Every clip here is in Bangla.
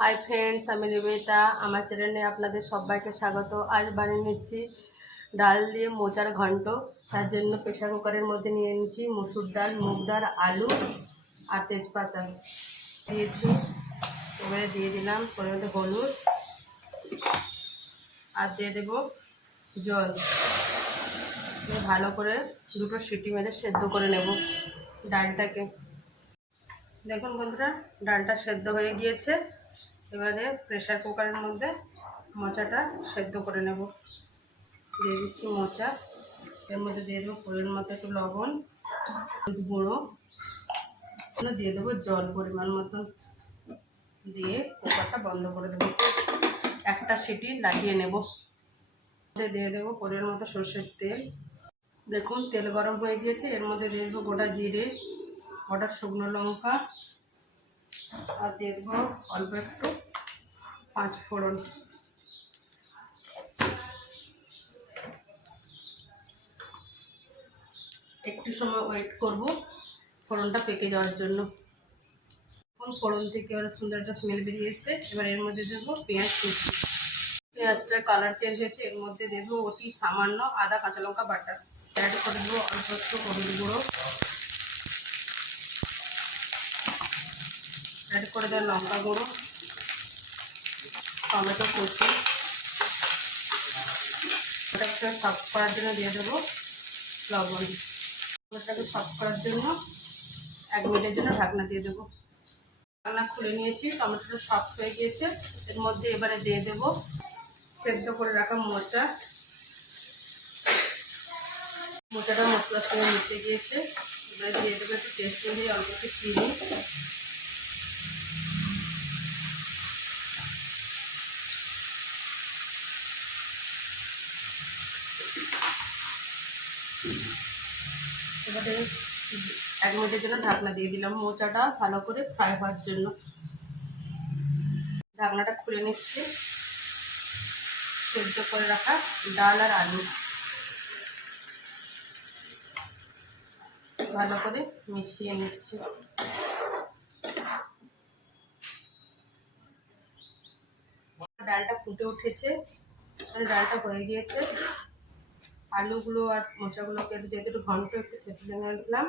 হাই ফ্রেন্ডস, আমি নিবেদিতা। আমার চ্যানেলে আপনাদের সবাইকে স্বাগত। আজ বানিয়ে নিচ্ছি ডাল দিয়ে মোচার ঘন্ট। তার জন্য প্রেশার কুকারের মধ্যে নিয়ে নিচ্ছি মসুর ডাল, মুগ ডাল, আলু আর তেজপাতা দিয়েছি। এবারে দিয়ে দিলাম পরিমাণে হলুদ আর দিয়ে দেবো জল। ভালো করে দুটো সিটি মেরে সেদ্ধ করে নেব ডালটাকে। দেখুন বন্ধুরা, ডালটা সেদ্ধ হয়ে গিয়েছে। এবারে প্রেশার কুকারের মধ্যে মোচাটা সেদ্ধ করে নেব। দিয়ে দিচ্ছি মোচা, এর মধ্যে দিয়ে দেবো পরিমাণ মতো একটু লবণ, গুঁড়ো, দিয়ে দেবো জল পরিমাণ মতন, দিয়ে কুকারটা বন্ধ করে দেবো। একটা সিটি লাগিয়ে নেব। দিয়ে দেবো পরিমাণ মতো সরষের তেল। দেখুন তেল গরম হয়ে গিয়েছে। এর মধ্যে দিয়ে দেবো গোটা জিরে, গোটা শুকনো লঙ্কা আর দিয়ে দেবো অল্প একটু 5 ফোড়ন। একটু সময় ওয়েট করব ফোড়নটা পেকে যাওয়ার জন্য। এখন ফোড়ন থেকে এবার সুন্দর একটা স্মেল বেরিয়েছে। এবার এর মধ্যে দেবো পেঁয়াজ কুচি। পেঁয়াজটার কালার চেঞ্জ হয়েছে। এর মধ্যে দেবো অতি সামান্য আদা কাঁচা লঙ্কা বাটা। অ্যাড করে দেবো অল্প একটু হলুদ গুঁড়ো, অ্যাড করে দেবো লঙ্কা গুঁড়ো, টমেটো কুচি। ওটাকে সফট করার জন্য দিয়ে দেবো লবণ। ওটাকে সফট করার জন্য 1 মিনিটের জন্য ঢাকনা দিয়ে দেবো। ঢাকনা খুলে নিয়েছি। টমেটোটা সফট হয়ে গিয়েছে। এর মধ্যে এবারে দিয়ে দেবো সেদ্ধ করে রাখা মোচাটা মশলার সঙ্গে মিশে গিয়েছে। এবারে দিয়ে দেবো একটু টেস্ট অনুযায়ী অল্প একটু চিনি, এবারে 1 মিনিটের জন্য ঢাকনা দিয়ে দিলাম মোচাটা ভালো করে ফ্রাই হওয়ার জন্য। ঢাকনাটা খুলে নিচ্ছি। সেদ্ধ করে রাখা ডাল আর আলু ভালো করে মিশিয়ে নিচ্ছি। ডালটা ফুটে উঠেছে, ডালটা হয়ে গিয়েছে। আলুগুলো আর মোচাগুলোকে যেহেতু একটু ঘন্ট একটু থেতলে নিলাম।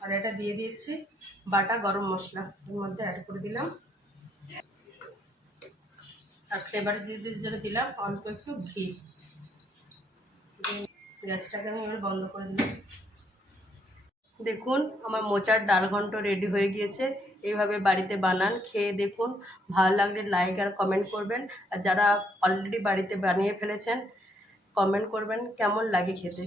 আর এটা দিয়ে দিচ্ছি বাটা গরম মশলা, এর মধ্যে অ্যাড করে দিলাম। আর ফ্লেভার দিতে জন্য দিলাম অল্প একটু ঘি। গ্যাসটাকে আমি এবার বন্ধ করে দিলাম। দেখুন আমার মোচার ডাল ঘন্ট রেডি হয়ে গিয়েছে। এইভাবে বাড়িতে বানান, খেয়ে দেখুন। ভালো লাগলে লাইক আর কমেন্ট করবেন। আর যারা অলরেডি বাড়িতে বানিয়ে ফেলেছেন কমেন্ট করবেন কেমন লাগে খেতে।